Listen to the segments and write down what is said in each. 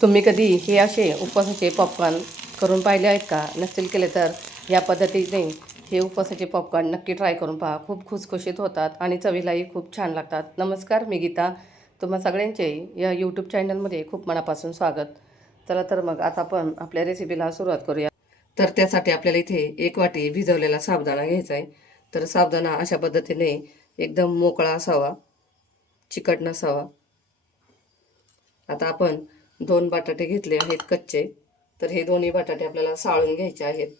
तुम्ही कधी हे असे उपवासाचे पॉपकॉर्न करून पाहिले आहेत का? नसतील केले तर या पद्धतीने हे उपवासाचे पॉपकॉर्न नक्की ट्राय करून पहा. खूप खुसखुशीत होतात आणि चवीलाही खूप छान लागतात. नमस्कार, मी गीता. तुम्हा सगळ्यांचे या यूट्यूब चॅनलमध्ये खूप मनापासून स्वागत. चला तर मग आता आपण आपल्या रेसिपीला सुरुवात करूया. तर त्यासाठी आपल्याला इथे 1 वाटी भिजवलेला साबुदाणा घ्यायचा आहे. तर साबुदाणा अशा पद्धतीने एकदम मोकळा असावा, चिकट नसावा. आता आपण 2 बटाटे घेतले आहेत कच्चे. तर हे दोन्ही बटाटे आपल्याला साळून घ्यायचे आहेत.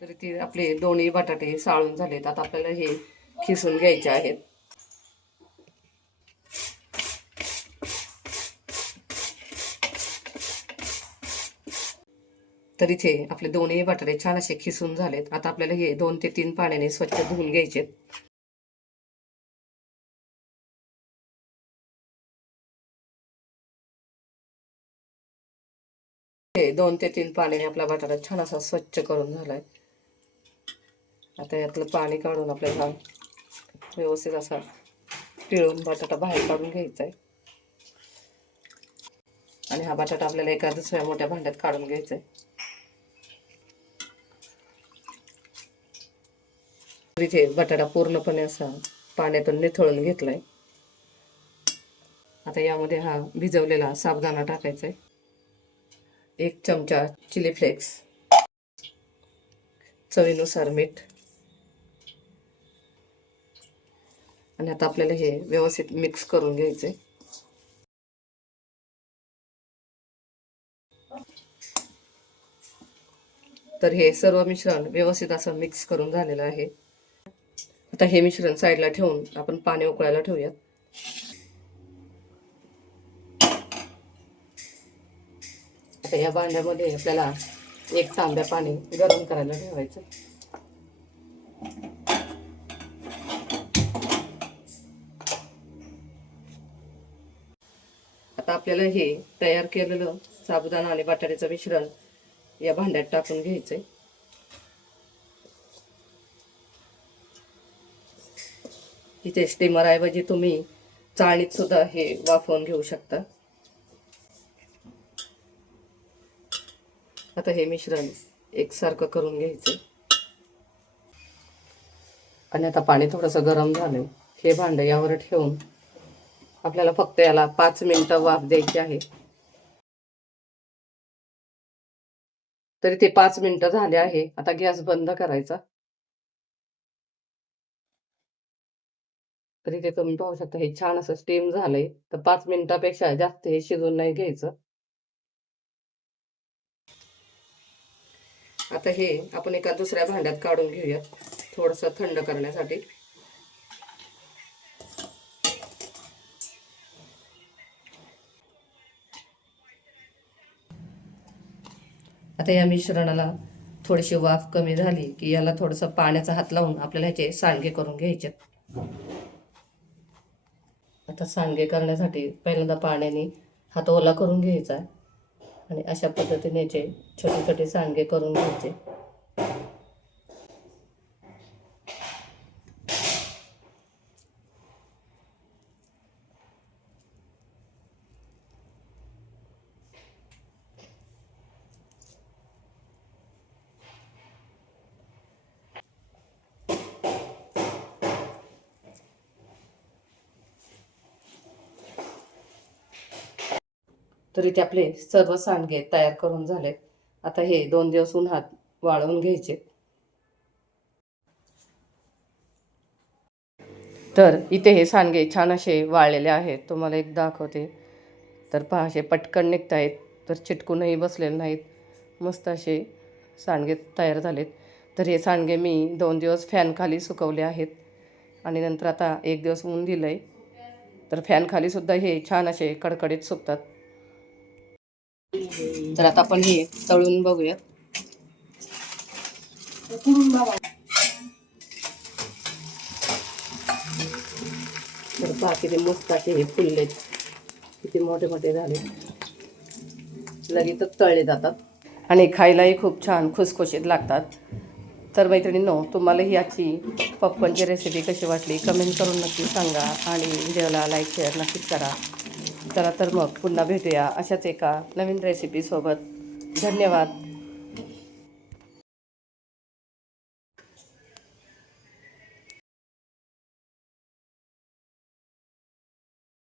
तर ते आपले दोन्ही बटाटे साळून झालेत. आता आपल्याला हे खिसून घ्यायचे आहेत. तर इथे आपले दोन्ही बटाटे छान असे खिसून झालेत. आता आपल्याला हे 2 ते 3 पाण्याने स्वच्छ धुवून घ्यायचे. हे 2 ते 3 पाण्याने आपला बटाटा छान असा स्वच्छ करून झालाय. आता यातलं पाणी काढून आपल्याला व्यवस्थित असा पिळून बटाटा बाहेर काढून घ्यायचा आहे. आणि हा बटाटा आपल्याला एका दुसऱ्या मोठ्या भांड्यात काढून घ्यायचा आहे. इथे बटाटा पूर्णपणे असा पाण्यातून निथळून घेतलाय. आता यामध्ये हा भिजवलेला साबुदाणा टाकायचा आहे. 1 चमचा चिली फ्लेक्स, चवीनुसार मीठ. आणि आता आपल्याला हे व्यवस्थित मिक्स करून घ्यायचंय. तर हे सर्व मिश्रण व्यवस्थित असं मिक्स करून झालेलं आहे. आता हे मिश्रण साईडला ठेवून आपण पाणी उकळायला ठेवूयात. आता या भांड्यामध्ये आपल्याला 1 तांब्या पाणी गरम करायला ठेवायचं. आता आपल्याला हे तयार केलेलं साबुदाणा आणि बटाट्याचं मिश्रण या भांड्यात टाकून घ्यायचंय. इथे स्टीमर ऐवजी तुम्ही चाळणीत सुद्धा हे वाफवून घेऊ शकता. आता हे मिश्रण एकसारखं करून घ्यायचं. आणि आता पाणी थोडंसं गरम झालं. हे भांडं यावर ठेवून आपल्याला फक्त याला 5 मिनिटं वाफ द्यायची आहे. तरी ते 5 मिनिटं झाले आहे. आता गॅस बंद करायचा. तरी ते तुम्ही पाहू शकता हे छान असं स्टीम झालंय. तर 5 मिनिटापेक्षा जास्त हे शिजवून नाही घ्यायचं. आता हे आपण एका दुसऱ्या भांड्यात काढून घेऊयात थोडंसं थंड करण्यासाठी. आता या मिश्रणाला थोडीशी वाफ कमी झाली की याला थोडंसं पाण्याचा हात लावून आपल्याला ह्याचे सांडगे करून घ्यायचे. आता सांडगे करण्यासाठी पहिल्यांदा पाण्याने हात ओला करून घ्यायचा आणि अशा पद्धतीने याचे छोटे छोटे सांडगे करून घ्यायचे. तरी ते आपले सर्व सांडगे तयार करून झालेत. आता हे 2 दिवस उन्हात वाळवून घ्यायचे. तर इथे हे सांडगे छान असे वाळलेले आहेत. तुम्हाला एक दाखवते. तर पहा असे पटकन निघत आहेत. तर चिटकूनही बसलेले नाहीत. मस्त असे सांडगे तयार झालेत. तर हे सांडगे मी 2 दिवस फॅनखाली सुकवले आहेत आणि नंतर आता 1 दिवस ऊन दिलं आहे. तर फॅनखालीसुद्धा हे छान असे कडकडीत सुकतात. तर आता आपण हे तळून बघूयात. तर पहा किती मस्त असे हे फुललेत, किती मोठे मोठे झाले. लगेचच तळले जातात आणि खायलाही खूप छान खुसखुशीत लागतात. तर मैत्रिणींनो, तुम्हाला ही आजची पॉपकॉर्नची रेसिपी कशी वाटली कमेंट करून नक्की सांगा आणि व्हिडिओला लाईक शेअर नक्कीच करा. चला तर मग पुन्हा भेटूया अशाच एका नवीन रेसिपीसोबत. धन्यवाद.